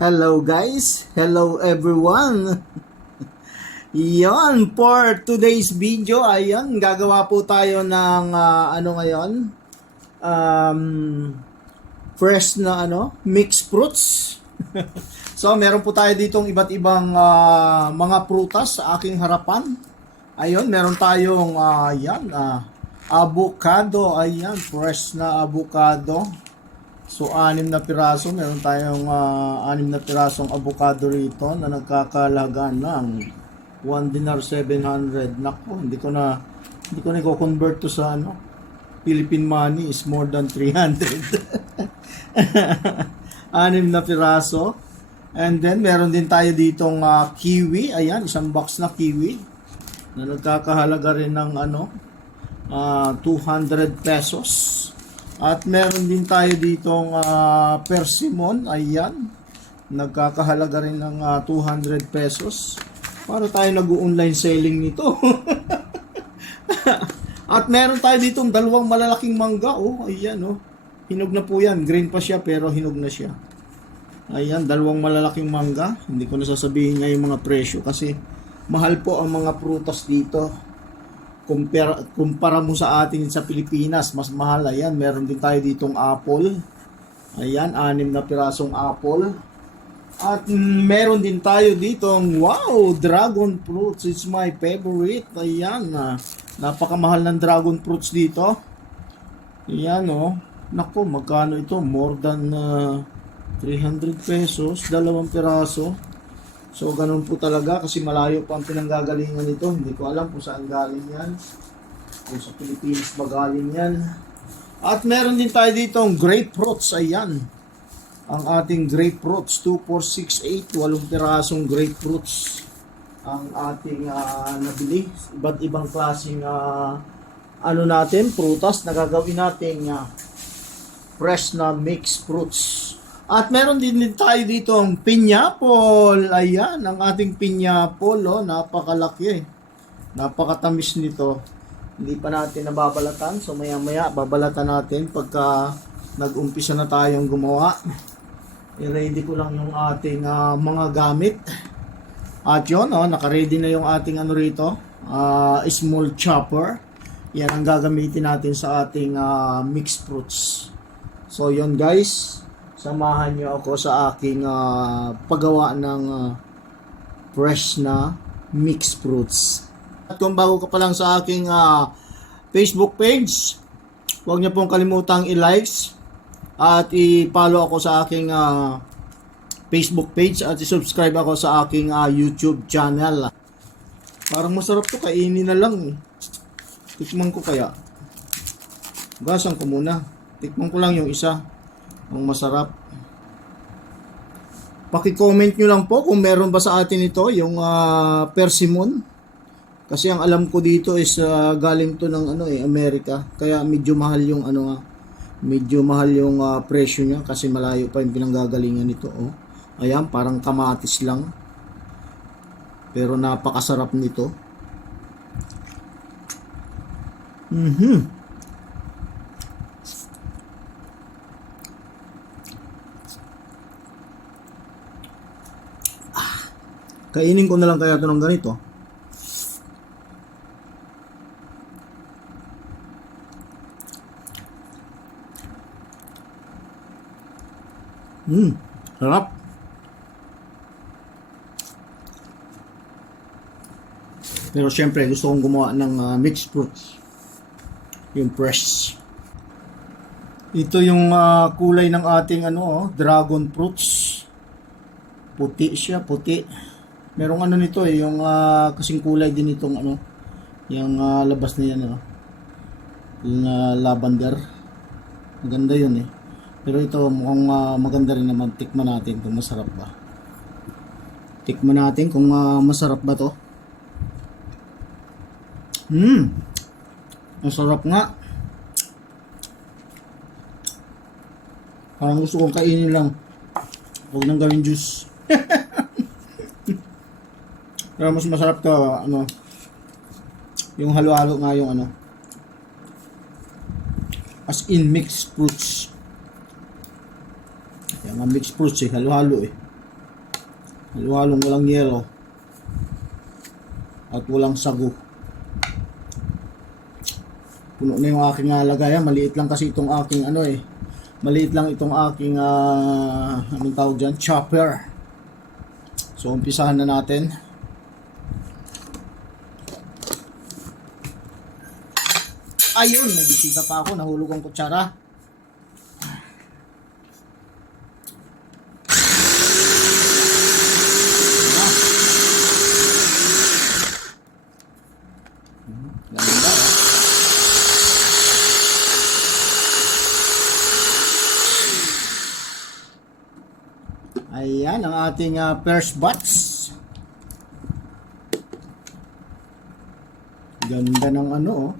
Hello guys, hello everyone. Yon, for today's video, ayan, gagawa po tayo ng ngayon? Um, Fresh na mixed fruits. So, meron po tayo ditong iba't ibang mga prutas sa aking harapan. Ayun, meron tayong avocado, ayan, fresh na avocado. So, 6 na piraso. Meron tayong 6 na pirasong avocado rito na nagkakalaga ng 1 dinar 700. Nako, hindi ko na i-convert to sa Philippine money is more than 300. 6 na piraso. And then, meron din tayo ditong kiwi. Ayan, isang box na kiwi na nagkakahalaga rin ng 200 pesos. At meron din tayo ditong persimmon, ayan, nagkakahalaga rin ng 200 pesos. Para tayo nag-online selling nito. At meron tayo ditong 2 malalaking mangga, ayan, hinog na po yan, green pa siya pero hinog na siya. Ayan, 2 malalaking mangga, hindi ko na sasabihin nga yung mga presyo kasi mahal po ang mga prutas dito. Kumpara mo sa atin sa Pilipinas, mas mahal. Ayan, meron din tayo ditong apple. Ayan, 6 na pirasong apple. At meron din tayo ditong, wow, dragon fruits. It's my favorite. Ayan, napakamahal ng dragon fruits dito. Ayan, Naku, magkano ito? More than 300 pesos, 2 piraso. So, ganun po talaga kasi malayo pa ang pinanggagalingan nito. Hindi ko alam kung saan galing yan. Kung sa Pilipinas ba galing yan. At meron din tayo ditong grapefruits. Ayan. Ang ating grapefruits. 2, 4, 6, 8. 8 pirasong grapefruits ang ating nabili. Iba't ibang klaseng prutas na gagawin natin fresh na mixed fruits. At meron din tayo dito ang pineapple. Ayan, ang ating pineapple, napakalaki. Napakatamis nito. Hindi pa natin nababalatan. So maya-maya babalatan natin pagka nag-umpisa na tayong gumawa. I-ready ko lang yung ating mga gamit. At yun, naka-ready na yung ating rito. Small chopper. Yan ang gagamitin natin sa ating mixed fruits. So yun guys. Samahan niyo ako sa aking paggawa ng fresh na mixed fruits. At kung bago ka pa lang sa aking Facebook page, huwag niyo pong kalimutang i-likes at i-follow ako sa aking Facebook page at i-subscribe ako sa aking YouTube channel. Parang masarap to, kainin na lang. Tikman ko kaya. Gasan ko muna. Tikman ko lang yung isa. Ang masarap. Paki-comment nyo lang po kung meron ba sa atin ito, yung persimmon. Kasi ang alam ko dito is galing to ng Amerika. Kaya medyo mahal yung medyo mahal yung presyo niya kasi malayo pa yung pinanggagalingan nito. Ayan, parang kamatis lang. Pero napakasarap nito. Kainin ko na lang kaya ito ng ganito. Sarap. Pero syempre gusto kong gumawa ng mixed fruits. Yung fresh. Ito yung kulay ng ating dragon fruits. Puti siya, puti. Merong nito yung kasing kulay din itong yung labas na yan yung lavender. Maganda yun pero ito mukhang maganda rin naman. Tikman natin kung masarap ba. Tikman natin kung masarap ba to. Masarap nga. Parang gusto kong kainin lang. Huwag nang gawin juice. Pero mas masarap to, yung halo-halo nga yung as in mixed fruits. Yan nga mixed fruits halo-halo Halo-halong walang yelo. At walang sago. Puno na yung aking lagayan. Maliit lang kasi itong aking maliit lang itong aking anong tawag dyan? Chopper. So umpisahan na natin. Ayun, nagbisita pa ako, nahulog ang kutsara. Ganda, Ayan ang ating first batch. Ganda ng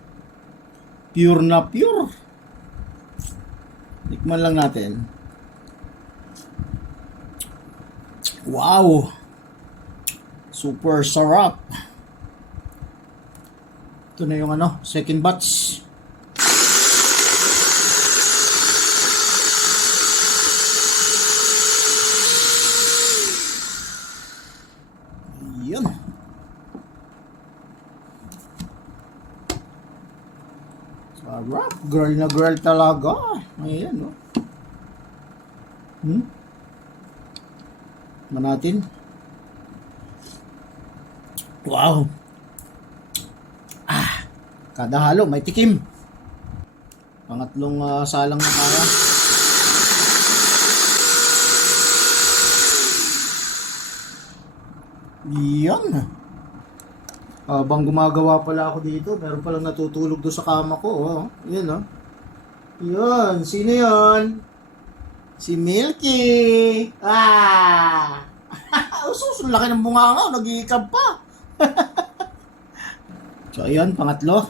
pure na pure. Tikman lang natin. Wow! Super sarap. Ito na yung second batch. Yan. Sarap. Girl na girl talaga. Ayan, Manatin. Wow. Kada halo may tikim. Pangatlong salang na kaya. Yan. Habang gumagawa pala ako dito, meron palang natutulog doon sa kama ko. Yan, Yan. Sino yan? Si Milky. Usus, laki ng bunganga. Nag-iikab pa. So, ayun. Pangatlo.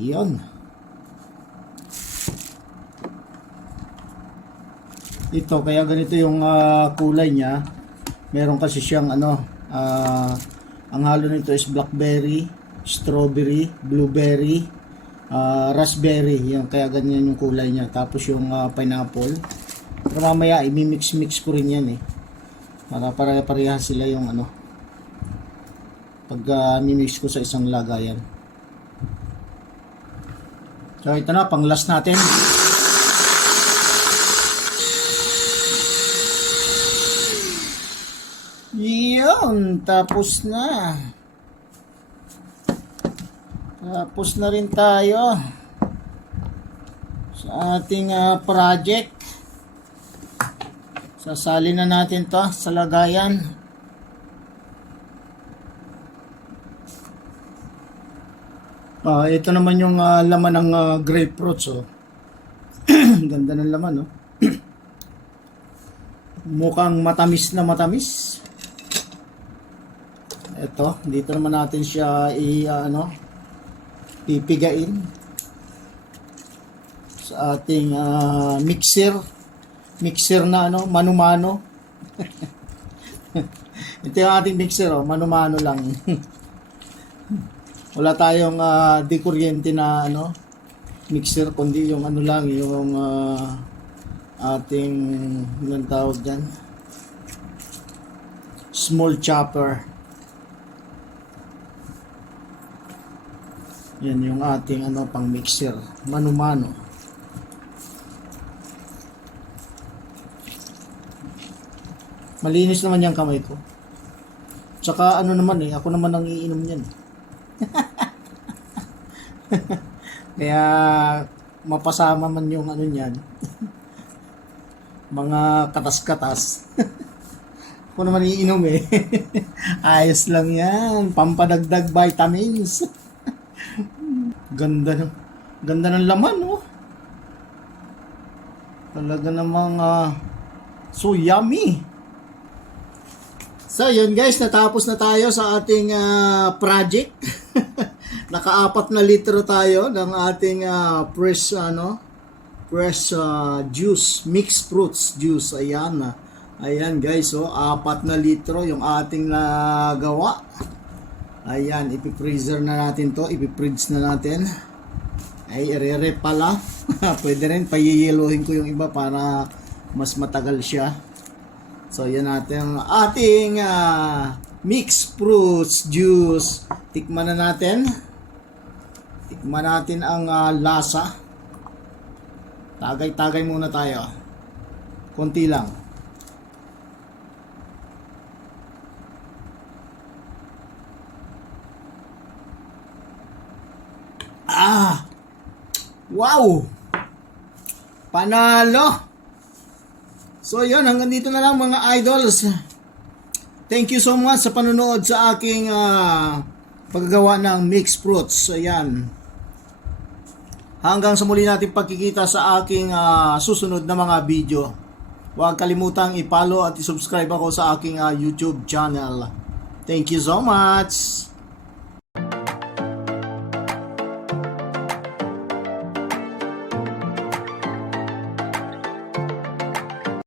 Yan. Ito, kaya ganito yung kulay niya. Meron kasi siyang ang halo nito is blackberry, strawberry, blueberry, raspberry. Yan, kaya ganyan yung kulay niya. Tapos yung pineapple. Pero mamaya i-mix ko rin yan para pare-parehas sila yung pag mimix ko sa isang lagayan. So ito na, pang last natin. Yun, tapos na. Tapos na rin tayo sa ating project. Sasali na natin to sa lagayan. Ito naman yung laman ng grapefruits. Ganda ng laman, Mukhang matamis na matamis. Ito, dito naman natin siya pipigain sa ating mixer na mano-mano. Ito yung ating mixer, mano-mano lang. Wala tayong di kuryente na mixer, kundi yung lang, yung ating anong tawag dyan, small chopper. Yan yung ating pang mixer, mano-mano. Malinis naman yung kamay ko. Tsaka naman ako naman ang iinom niyan. Kaya mapasama man yung niyan. Mga katas-katas. Ako naman iinom Ayos lang yan. Pampadagdag vitamins. Ganda ng laman, Talaga namang so yummy. So yun guys, natapos na tayo sa ating project. Naka-4 na litro tayo ng ating fresh juice, mixed fruits juice. Ayan guys, 4 na litro yung ating nagawa. Ayan, ipi-freezer na natin to, ipi-fridge na natin. Ay, ere pala. Pwede rin, payiyelohin ko yung iba para mas matagal siya. So, yan natin ang ating mixed fruits juice. Tikman na natin. Tikman natin ang lasa. Tagay-tagay muna tayo. Konti lang. Wow! Panalo! So yun, hanggang dito na lang mga idols. Thank you so much sa panonood sa aking paggagawa ng mixed fruits. Ayan. Hanggang sa muli natin pagkikita sa aking susunod na mga video. Huwag kalimutang i-follow at i-subscribe ako sa aking YouTube channel. Thank you so much!